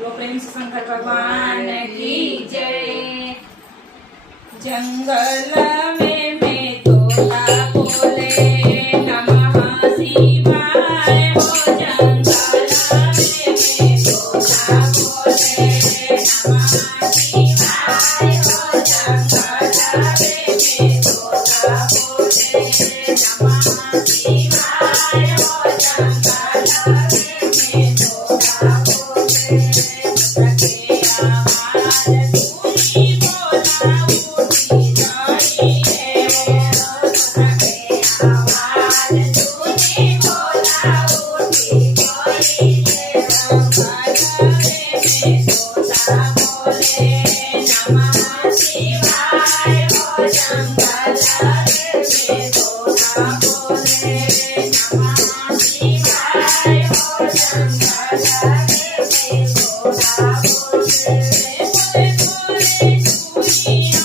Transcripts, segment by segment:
बोलो प्रेम से शंकर भगवान की जय। जंगल में मैं तोता बोले नमः शिवाय हो। जंगल में मैं तोता बोले नमः शिवाय हो। जंगल में मैं तोता बोले नमः शिवाय हो। जंगल में मैं तोता बोले सके आवाज तूनी बोला उठी जाई है वो। सके आवाज तूनी बोला उठी जाई है वो। गले में तोता बोले नमः शिवाय हो। जंगल में तोता बोले नमः शिवाय हो। जंगल में तोता बोले बोले बोले चूड़िया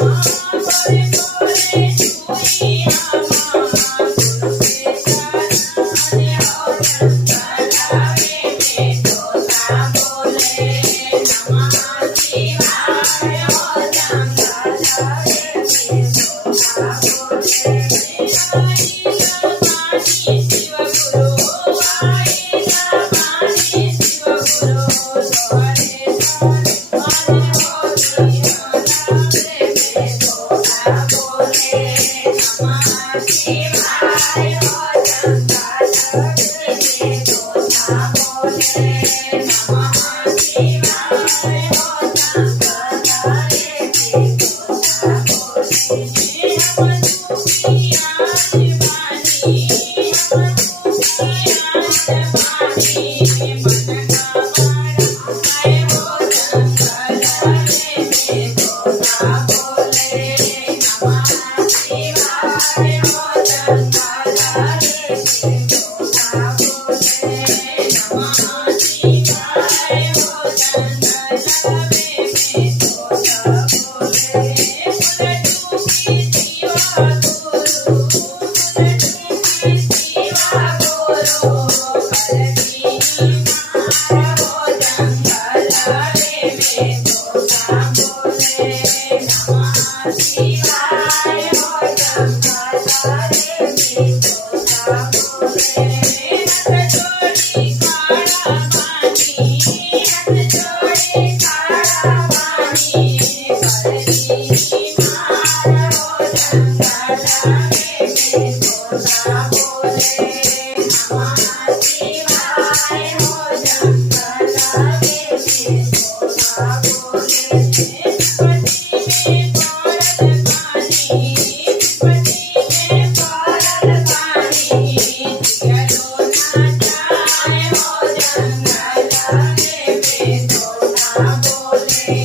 माँ बोले बोले चूड़िया माँ गुरु के चरण हो। जंगल में तोता बोले नमः शिवाय हो। जंगल में तोता बोले आई लबानी शिव गुरु आई लबानी शिव गुरु द्वारे द्वारे हो गई में तोता बोले नमः शिवाय हो। जंगल में तोता बोले नमः शिवाय हो। जंगल में तोता बोले हम दुखिया दीवानी हम दुखिया दीवानी मन का मारा हो। जंगल में तोता बोले नमः शिवाय हो। जंगल में तोता बोले नमः शिवाय हो। जंगल में तोता बोले बोले टूकी जीवा गुरु बोले टूकी जीवा गुरु करती मारा हो। जंगल में तोता बोले नमः शिवाय हो। जंगल में तोता बोले हाथ जोड़ी काड़ा बानी हाथ जोड़ी काड़ा बानी करती मारा हो। जंगल में तोता बोले नमः शिवाय हो। जंगल में तोता बोले पति में पड़ल पानी पति में पड़ल पानी जियरो ना जाए हो। जंगल में तोता बोले